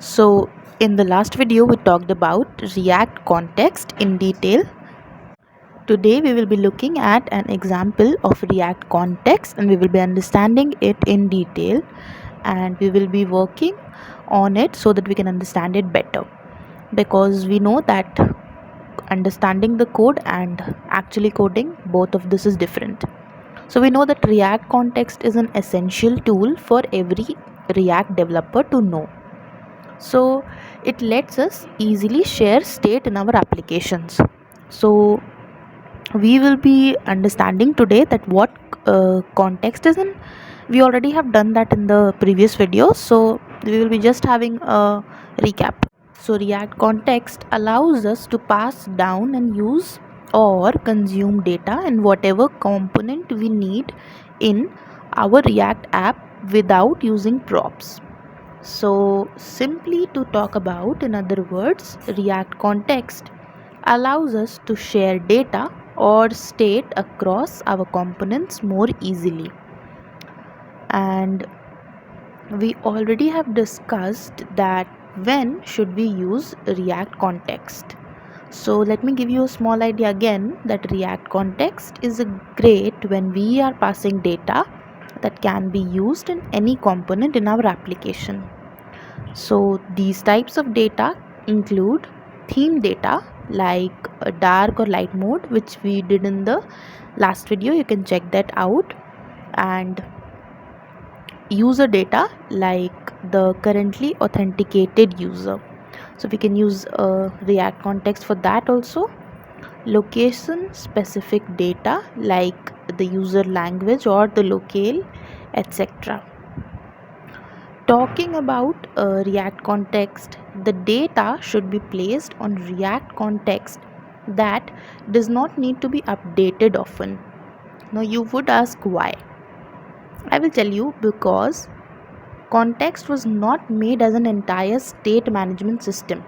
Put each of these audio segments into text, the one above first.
So in the last video we talked about React context in detail. Today we will be looking at an example of React context and we will be understanding it in detail, and we will be working on it so that we can understand it better, because we know that understanding the code and actually coding, both of this is different. So we know that React context is an essential tool for every React developer to know. So it lets us easily share state in our applications. So we will be understanding today that what context is in. We already have done that in the previous video, so we will be just having a recap. So React context allows us to pass down and use or consume data in whatever component we need in our React app without using props. So simply to talk about, in other words, React context allows us to share data or state across our components more easily. And we already have discussed that when should we use React context. So let me give you a small idea again, that React context is great when we are passing data that can be used in any component in our application. So these types of data include theme data like a dark or light mode, which we did in the last video, you can check that out, and user data like the currently authenticated user. So we can use a React context for that also. Location specific data like the user language or the locale, etc. Talking about React context, the data should be placed on React context that does not need to be updated often. Now you would ask why. I will tell you, because context was not made as an entire state management system.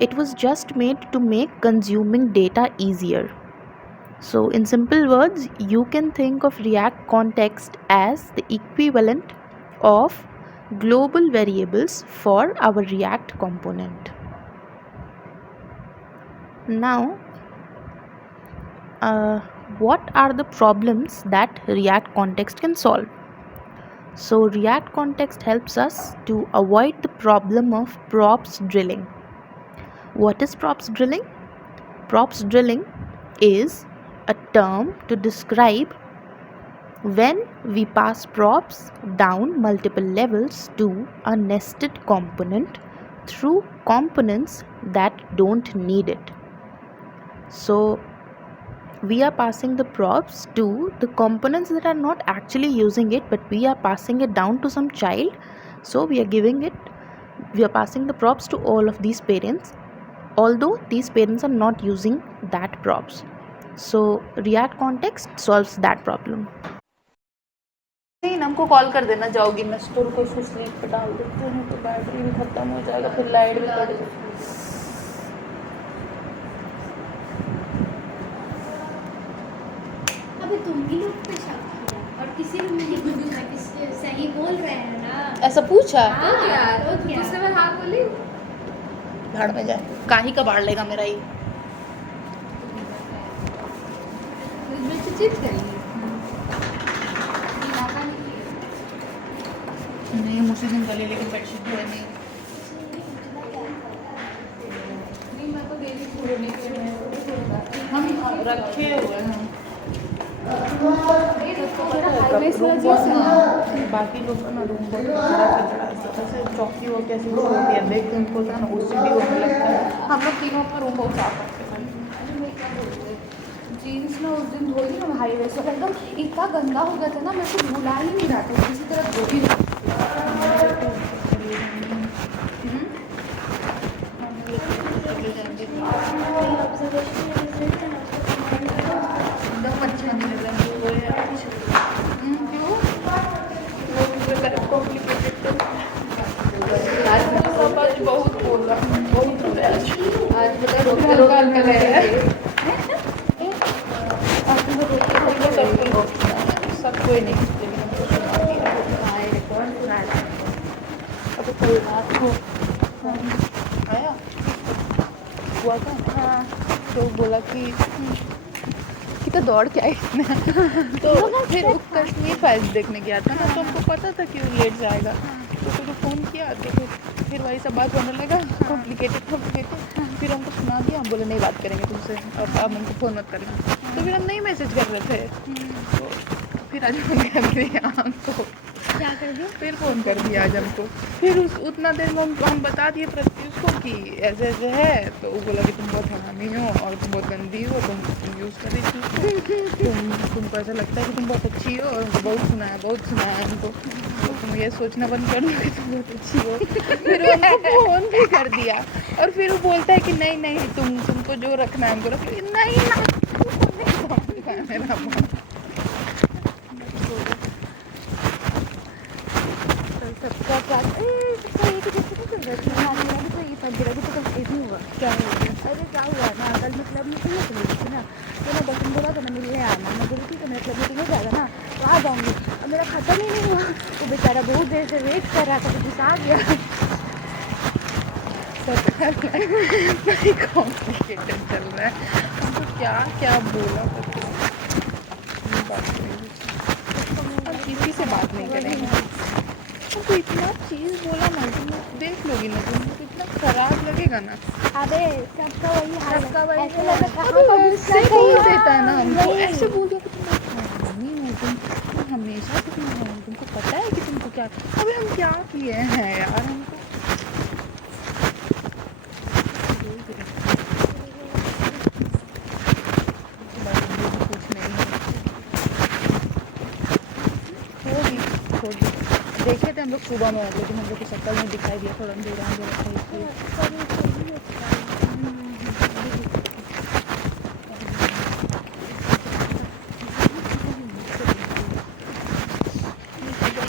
It was just made to make consuming data easier. So in simple words, you can think of React context as the equivalent of global variables for our React component. Now, what are the problems that React context can solve? So React context helps us to avoid the problem of props drilling. What is props drilling? Props drilling is a term to describe when we pass props down multiple levels to a nested component through components that don't need it. So we are passing the props to the components that are not actually using it, but we are passing it down to some child. So we are passing the props to all of these parents, although these parents are not using that props. So React context solves that problem. हमको call कर देना जाओगी, मैं store को उसको sleep पे डाल देते हैं तो बैटरी भी खत्म हो जाएगा, फिर लाइट भी कट जाएगी. अबे तुम भी लोग पे शक किया और किसी ने मुझे पूछा कि सही बोल रहे हैं ना. ऐसा पूछा? हाँ यार, तो दूसरे बार हाँ बोली. भाड़ में जाए, काही का बाढ़ लेगा मेरा ही. चिप करेंगे नहीं, मुझे दिन गले, लेकिन बेडशीट धोए नहीं. मैं तो डेली धोने के लिए हम रखे हुए हैं. बाकी लोग का ना रूम बहुत खराब चल रहा है, जैसे चौकी हो कैसी वो होती है, देख के उनको ना OCD होने लगता है. हम लोग तीनों अपना रूम बहुत साफ रखते हैं. जीन्स में उस दिन धोई ना हाईवे से, एकदम इतना गंदा हो गया था ना, मेरे को भुला ही नहीं रहा था, किसी तरह धो ही एकदम अच्छा नहीं लग रहा है. कॉम्प्लिकेटेड आज पापा जी बहुत बोल रहा है, बहुत बोल रहा है आज. सब कोई नहीं, लेकिन अब कोई बात हो. आया हुआ था। हाँ तो बोला कि तो दौड़ के आई इसने तो फिर वो कश्मीर फाइल्स देखने गया था ना, तो हमको पता था कि वो लेट जाएगा, तो फिर वो फ़ोन किया, तो फिर वही सब बात होने लगा, कॉम्प्लिकेटेड। फिर हमको सुना दिया, हम बोले नहीं बात करेंगे तुमसे और अब हमको फ़ोन मत करना, तो फिर हम नहीं मैसेज कर रहे थे। तो फिर आज हम कर दिया हमको, क्या कर दिया? फिर फ़ोन कर दिया आज हमको। फिर उतना देर में हम बता दिए प्रत्युष को कि ऐसे ऐसे है, तो वो बोला कि तुम बहुत हरामी हो और तुम बहुत गंदी हो, तुम यूज़ कर रही थी, तुमको ऐसा लगता है कि तुम बहुत अच्छी हो, और हमको बहुत सुना है हमको, तो तुम ये सोचना बंद कर दो कि तुम बहुत अच्छी हो। फिर वो हमको फ़ोन भी कर दिया, और फिर वो बोलता है कि नहीं तुमको जो रखना है हमको रख, नहीं ना मेरा सबका क्या सबका एक ही जैसे नहीं चल रहा है, तो ये सब गिरा भी तो कल नहीं हुआ। क्या हो गया? अरे क्या हुआ ना, कल मतलब मीटिंग में चली गई थी ना, तो मैं बसन बोला था ना मिलने आना, मैं बोली थी कि मेरा मीटिंग हो जाएगा ना तो आ जाऊँगी, और मेरा ख़त्म ही नहीं हुआ, वो बेचारा बहुत देर से वेट कर रहा था, तो गुस्सा आ गया। नहीं कॉम्प्लिकेटेड चल रहा है, हमको क्या क्या बोला पता अब किसी से बात नहीं करेंगे। हमको इतना चीज़ बोला ना, तुम देख लोगी ना, तुमको इतना खराब लगेगा ना। अबे सबका वही हाल है, ऐसे ऐसे बोल देता है ना हमको, ऐसे बोल दिया कि तुम हरामी हो, तुम हमेशा से तुमको पता है कि तुमको क्या, अबे हम क्या किए हैं यार, हमको कुछ नहीं है। छोड़ दी देखे थे हम लोग सुबह में, लेकिन हम लोग को शक्ल नहीं दिखाई दिया, थोड़ा अंधेरा अंधेरा था इसलिए।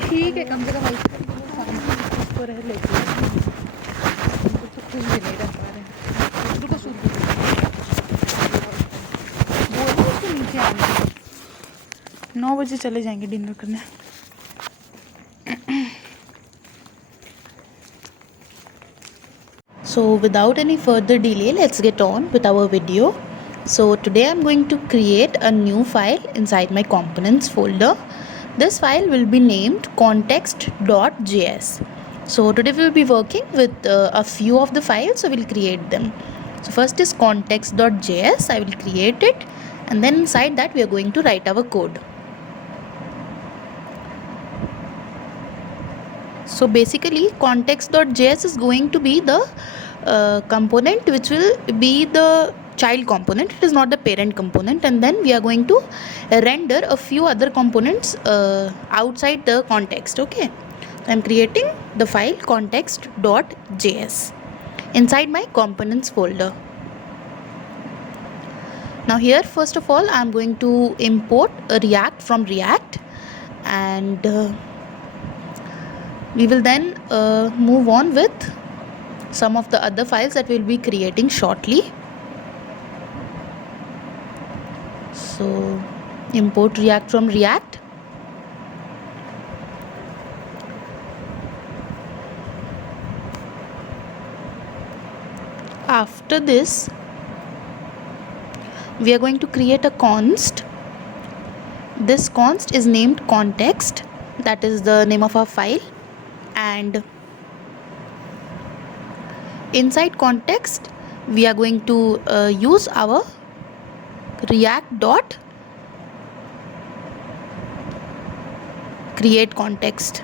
ठीक है, कम से कम इसको रह लेते हैं, तो खुश भी नहीं रह पा रहे हैं। रुको सूट बोलो उसको नीचे आना, 9 बजे चले जाएंगे डिनर करने। So without any further delay, let's get on with our video. So today I'm going to create a new file inside my components folder. This file will be named context.js. So today we'll be working with a few of the files, so we'll create them. So first is context.js. I will create it, and then inside that we are going to write our code. So basically context.js is going to be the component which will be the child component. It is not the parent component, and then we are going to render a few other components outside the context. Okay, I'm creating the file context.js inside my components folder. Now here first of all I'm going to import React from React, and we will then move on with some of the other files that we'll be creating shortly. So import React from React. After this we are going to create a const. This const is named context, that is the name of our file, and inside context we are going to use our react dot create context.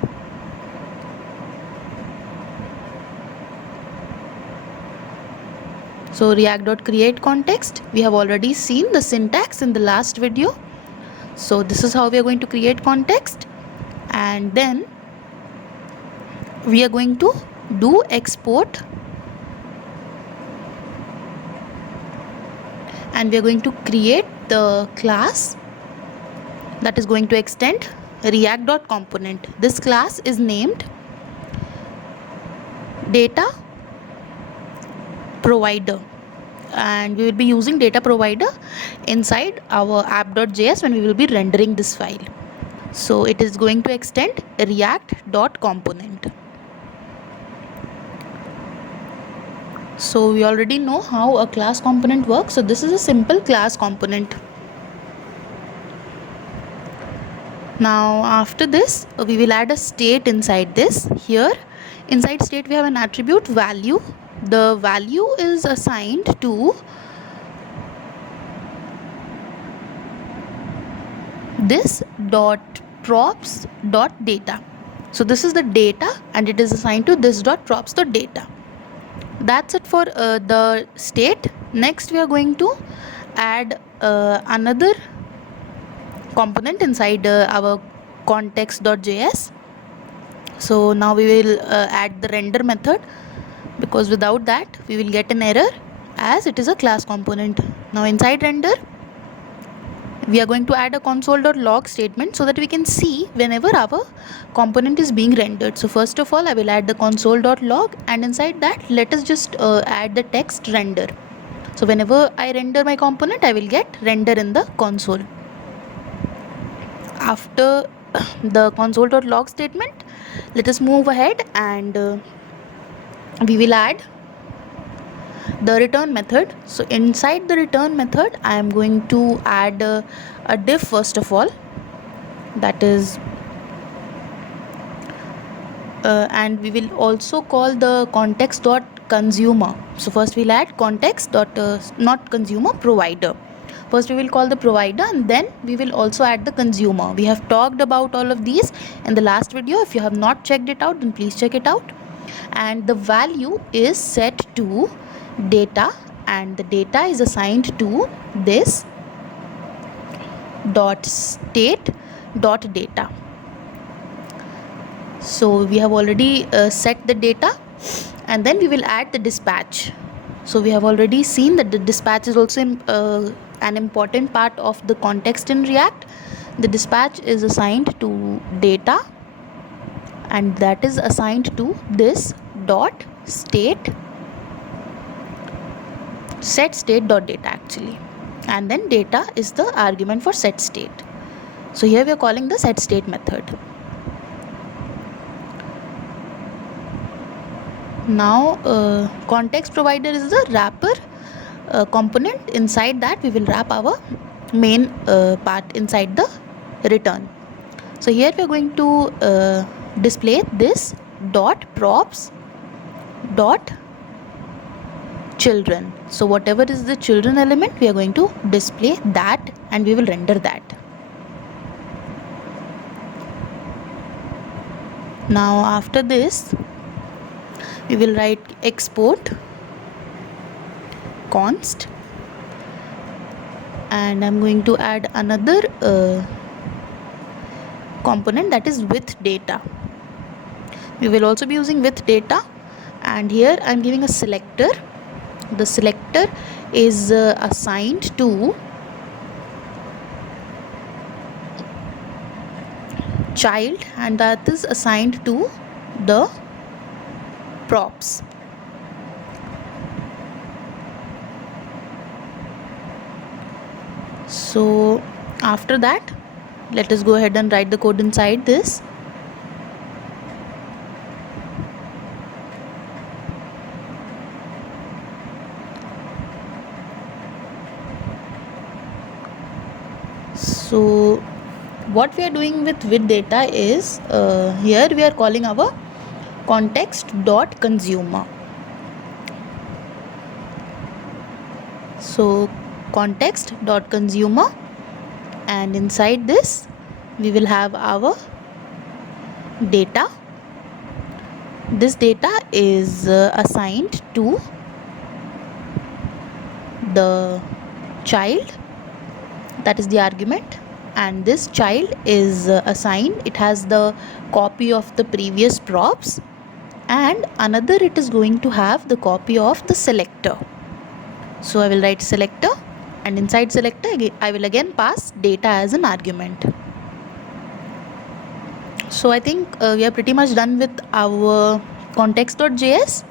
So react dot create context, we have already seen the syntax in the last video. So this is how we are going to create context, and then we are going to do export, and we are going to create the class that is going to extend react.component. This class is named data provider, and we will be using data provider inside our app.js when we will be rendering this file. So it is going to extend react.component. So we already know how a class component works. So this is a simple class component. Now after this, we will add a state inside this. Here inside state we have an attribute value. The value is assigned to this dot props dot data. So this is the data and it is assigned to this dot props dot data. That's it for the state. Next we are going to add another component inside our context.js. So now we will add the render method, because without that we will get an error as it is a class component. Now inside render we are going to add a console.log statement so that we can see whenever our component is being rendered. So first of all I will add the console.log, and inside that let us just add the text render. So whenever I render my component I will get render in the console. After the console.log statement, let us move ahead and we will add the return method. So inside the return method I am going to add a diff first of all, that is and we will also call the context.consumer. So first we'll add context dot not consumer, provider. First we will call the provider and then we will also add the consumer. We have talked about all of these in the last video. If you have not checked it out then please check it out. And the value is set to data and the data is assigned to this dot state dot data. So we have already set the data, and then we will add the dispatch. So we have already seen that the dispatch is also an important part of the context in React. The dispatch is assigned to data and that is assigned to this dot state set state dot data actually, and then data is the argument for set state. So here we are calling the set state method. Now context provider is the wrapper component. Inside that we will wrap our main part inside the return. So here we are going to display this dot props dot children. So whatever is the children element we are going to display that and we will render that. Now after this we will write export const, and I'm going to add another component, that is with data. We will also be using with data, and here I'm giving a selector. The selector is assigned to child and that is assigned to the props. So after that let us go ahead and write the code inside this. So what we are doing with data is here we are calling our context.consumer. So context.consumer, and inside this we will have our data. This data is assigned to the child, that is the argument, and this child is assigned, it has the copy of the previous props, and another it is going to have the copy of the selector. So I will write selector, and inside selector I will again pass data as an argument. So I think we are pretty much done with our context.js.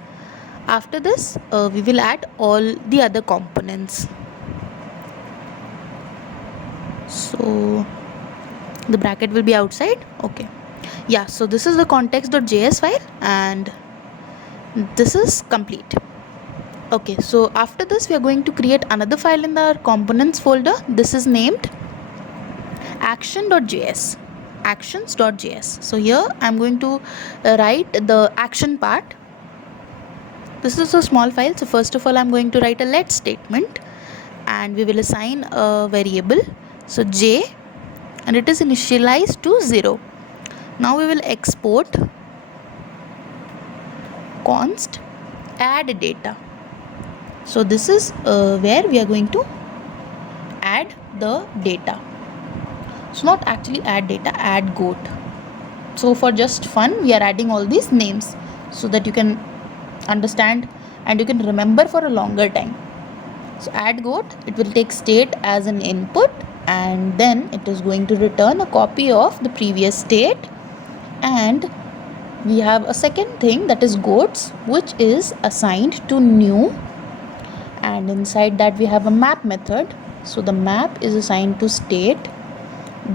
After this we will add all the other components. So the bracket will be outside. Okay, yeah, so this is the context.js file and this is complete. Okay, so after this we are going to create another file in the components folder. This is named action.js, actions.js. So here I'm going to write the action part. This is a small file. So first of all I'm going to write a let statement, and we will assign a variable, so j, and it is initialized to 0. Now we will export const add data. So this is where we are going to add the data. So not actually add data, add goat. So for just fun we are adding all these names so that you can understand and you can remember for a longer time. So add goat, it will take state as an input, and then it is going to return a copy of the previous state. And we have a second thing, that is goats, which is assigned to new, and inside that we have a map method. So the map is assigned to state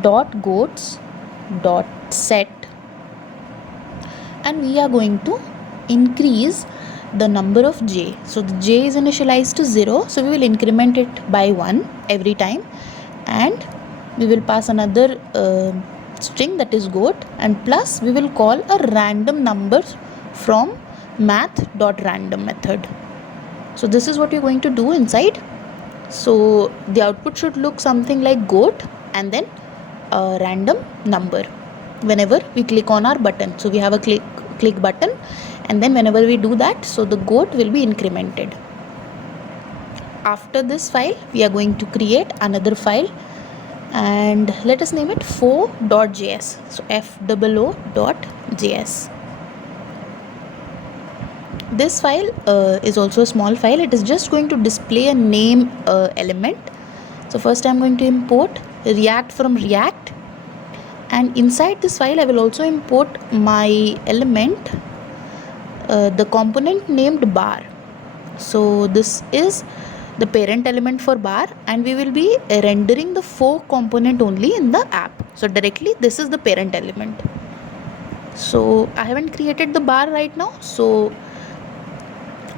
dot goats dot set, and we are going to increase the number of j. So the j is initialized to 0, so we will increment it by 1 every time, and we will pass another string, that is goat, and plus we will call a random number from math.random method. So this is what you're going to do inside. So the output should look something like goat and then a random number whenever we click on our button. So we have a click button, and then whenever we do that, so the goat will be incremented. After this file we are going to create another file, and let us name it foo.js. So foo.js. This file is also a small file. It is just going to display a name element. So first I'm going to import React from React, and inside this file I will also import my element, the component named bar. So this is the parent element for bar, and we will be rendering the foo component only in the app. So directly this is the parent element. So I haven't created the bar right now, so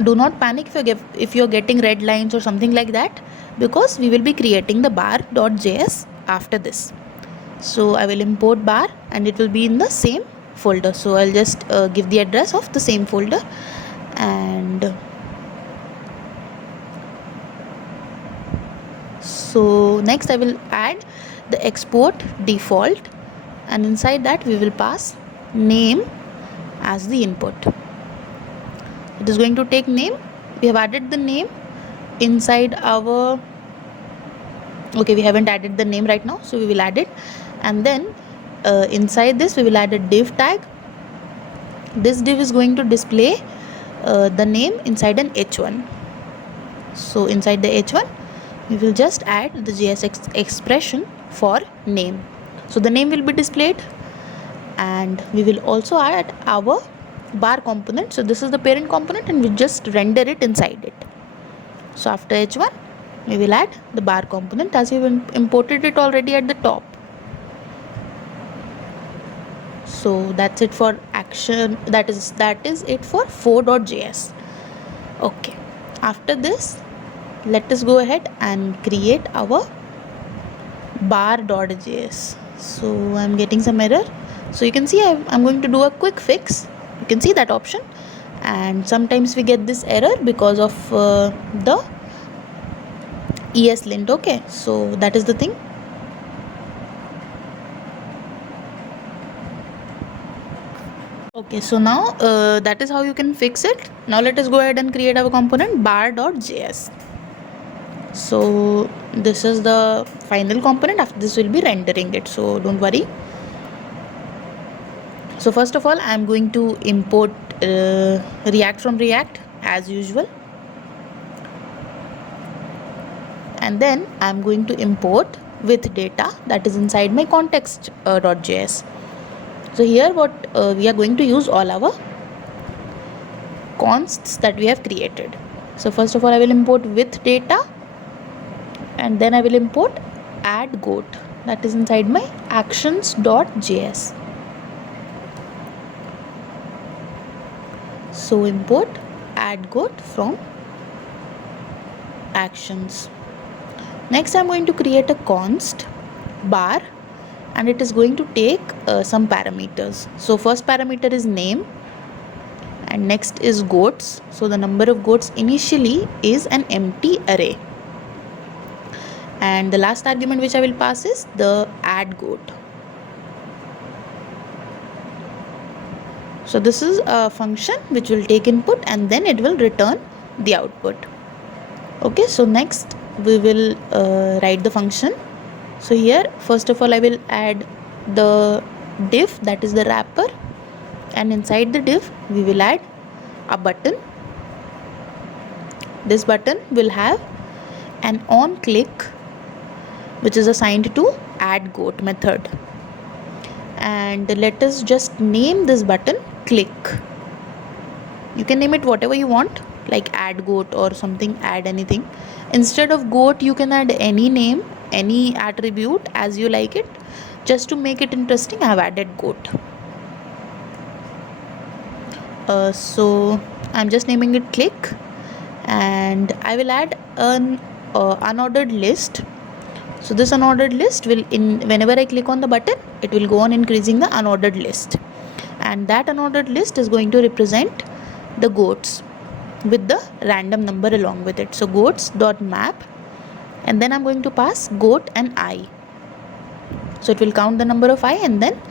do not panic if you're getting red lines or something like that, because we will be creating the bar.js after this. So I will import bar, and it will be in the same folder. So I'll just give the address of the same folder, and so next I will add the export default, and inside that we will pass name as the input. It is going to take name. We have added the name inside our, okay, we haven't added the name right now, so we will add it, and then inside this we will add a div tag. This div is going to display the name inside an h1. So inside the h1 we will just add the JS expression for name. So the name will be displayed, and we will also add our bar component. So this is the parent component, and we just render it inside it. So after h1 we will add the bar component, as we've imported it already at the top. So that's it for action, that is it for foo.js. okay, after this let us go ahead and create our bar.js. So I'm getting some error, so you can see I'm going to do a quick fix. You can see that option, and sometimes we get this error because of the ESLint. Okay, so that is the thing. Okay, so now that is how you can fix it. Now let us go ahead and create our component bar.js. So this is the final component. After this we'll be rendering it, so don't worry. So first of all I'm going to import React from React as usual, and then I'm going to import with data, that is inside my context.js. So here what we are going to use all our consts that we have created. So first of all I will import with data, and then I will import add goat, that is inside my actions.js. So import add goat from actions. Next I'm going to create a const bar, and it is going to take some parameters. So first parameter is name, and next is goats. So the number of goats initially is an empty array, and the last argument which I will pass is the add goat. So this is a function which will take input and then it will return the output. Okay, so next we will write the function. So here first of all I will add the div, that is the wrapper, and inside the div we will add a button. This button will have an on click which is assigned to add goat method, and let us just name this button click. You can name it whatever you want, like add goat or something, add anything. Instead of goat you can add any name, any attribute as you like it. Just to make it interesting I have added goat. So I'm just naming it click, and I will add an unordered list. So this unordered list will, whenever I click on the button, it will go on increasing the unordered list, and that unordered list is going to represent the goats with the random number along with it. So goats.map, and then I'm going to pass goat and I. So it will count the number of I, and then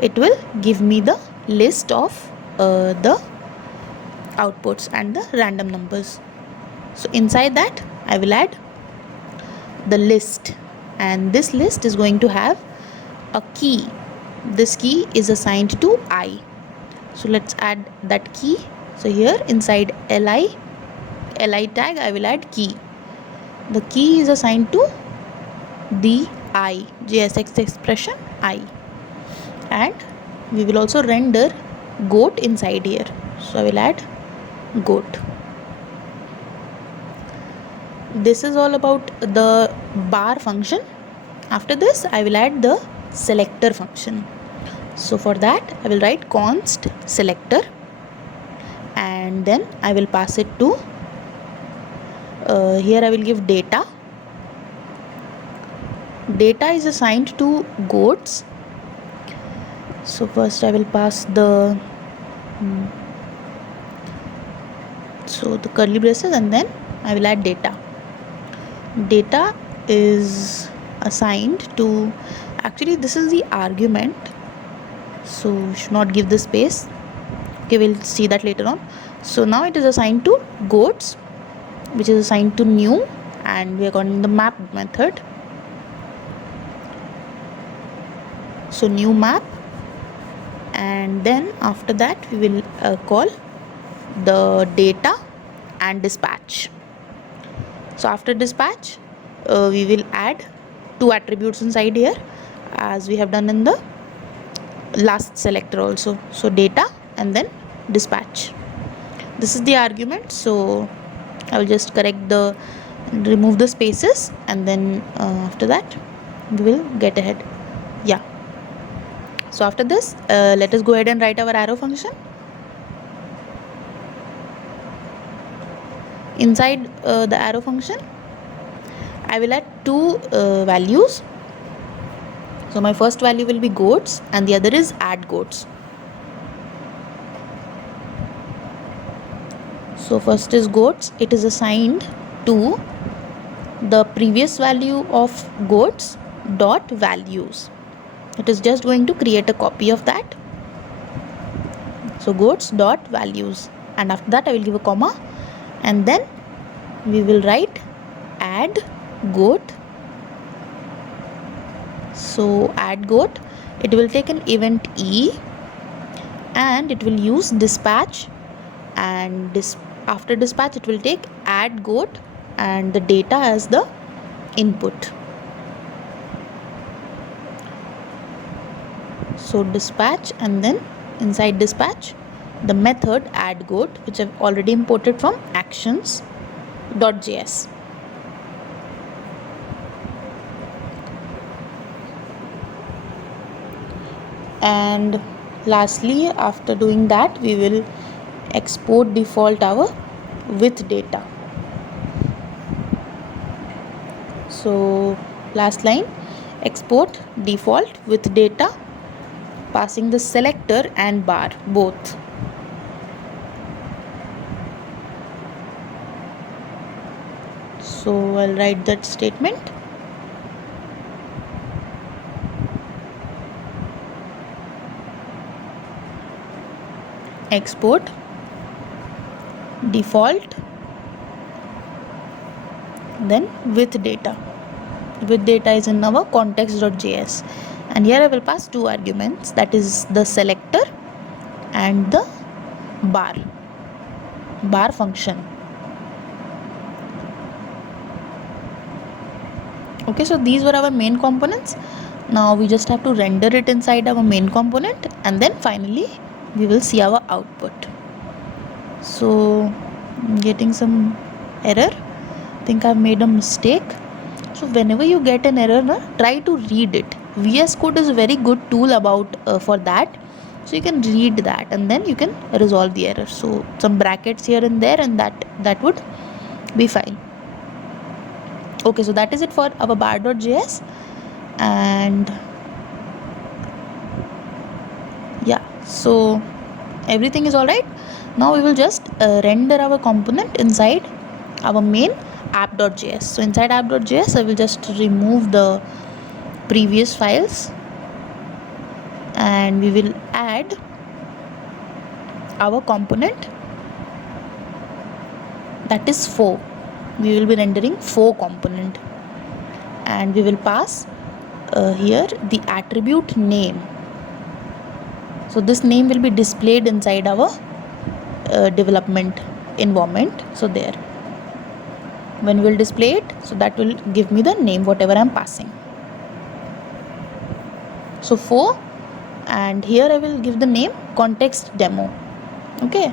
it will give me the list of the outputs and the random numbers. So inside that I will add the list, and this list is going to have a key. This key is assigned to I. So let's add that key. So here inside li tag I will add key. The key is assigned to the I, JSX expression I, and we will also render goat inside here. So I will add goat. This is all about the bar function. After this I will add the selector function. So for that I will write const selector, and then I will pass it to here I will give data. Data is assigned to goats. So first I will pass the the curly braces, and then I will add data. Data is assigned to, actually this is the argument, so we should not give the space. Okay, we'll see that later on. So now it is assigned to goats, which is assigned to new, and we are calling the map method. So new map, and then after that we will call the data and dispatch. So after dispatch we will add two attributes inside here as we have done in the last selector also. So data and then dispatch. This is the argument. So I will just remove the spaces, and then after that we will get ahead. Yeah. So after this let us go ahead and write our arrow function. Inside the arrow function I will add two values. So my first value will be goats and the other is add goats. So first is goats. It is assigned to the previous value of goats dot values. It is just going to create a copy of that. So goats dot values, and after that I will give a comma, and then we will write add goat. So add goat, it will take an event e, and it will use dispatch, and after dispatch it will take add goat and the data as the input. So dispatch, and then inside dispatch the method add goat, which I've already imported from actions.js. And lastly, after doing that, we will export default hour with data. So last line, export default with data, passing the selector and bar both. So I'll write that statement. Export default, then with data. With data is in our context.js, and here I will pass two arguments, that is the selector and the bar function. Okay, so these were our main components. Now we just have to render it inside our main component, and then finally we will see our output. So I'm getting some error. I think I've made a mistake. So whenever you get an error, try to read it. VS Code is a very good tool about for that. So you can read that and then you can resolve the error. So some brackets here and there, and that would be fine. Okay, so that is it for our bar.js, and yeah, so everything is all right. Now we will just render our component inside our main app.js. So inside app.js I will just remove the previous files, and we will add our component, that is 4. We will be rendering 4 component, and we will pass here the attribute name. So this name will be displayed inside our development environment. So there, when we will display it, so that will give me the name whatever I am passing. So 4, and here I will give the name context demo. Okay,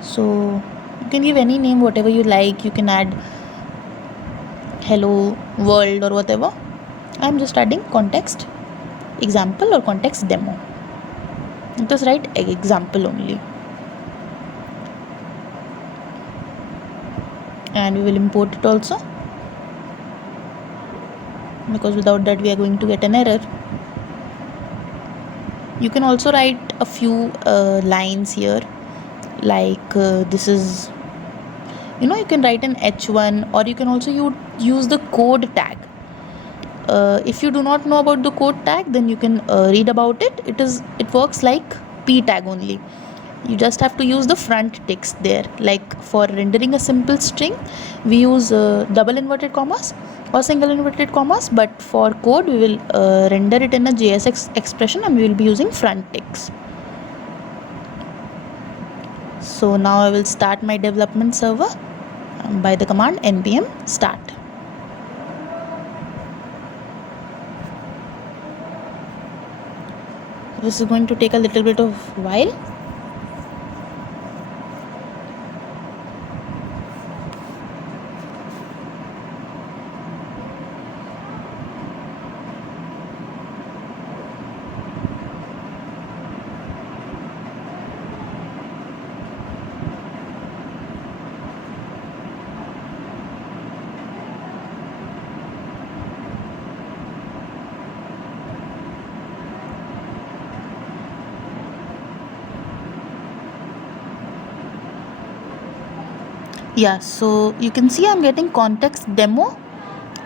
so you can give any name whatever you like. You can add hello world or whatever. I am just adding context example or context demo. Just write example only, and we will import it also, because without that we are going to get an error. You can also write a few lines here, like this is, you can write an h1, or you can also use the code tag. If you do not know about the code tag, then you can read about it. It works like p tag only. You just have to use the front text there. Like for rendering a simple string, we use double inverted commas or single inverted commas, but for code we will render it in a JS expression, and we will be using front text. So now I will start my development server by the command npm start. This is going to take a little bit of while. Yeah, so you can see I'm getting context demo,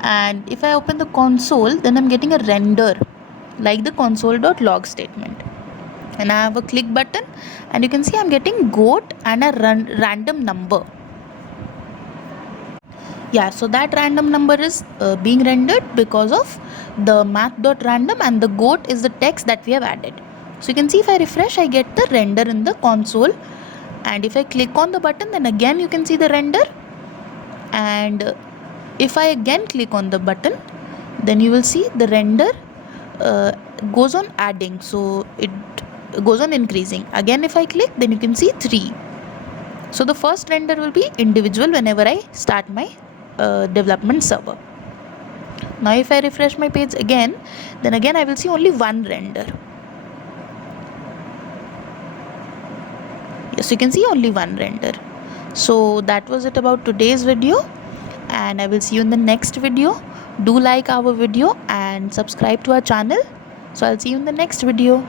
and if I open the console, then I'm getting a render like the console.log statement, and I have a click button, and you can see I'm getting goat and a random number. Yeah, so that random number is being rendered because of the math.random, and the goat is the text that we have added. So you can see if I refresh, I get the render in the console, and if I click on the button, then again you can see the render, and if I again click on the button, then you will see the render goes on adding, so it goes on increasing. Again if I click, then you can see 3. So the first render will be individual whenever I start my development server. Now if I refresh my page again, then again I will see only one render. Yes, you can see only one render. So that was it about today's video, and I will see you in the next video Do like our video and subscribe to our channel. So I'll see you in the next video.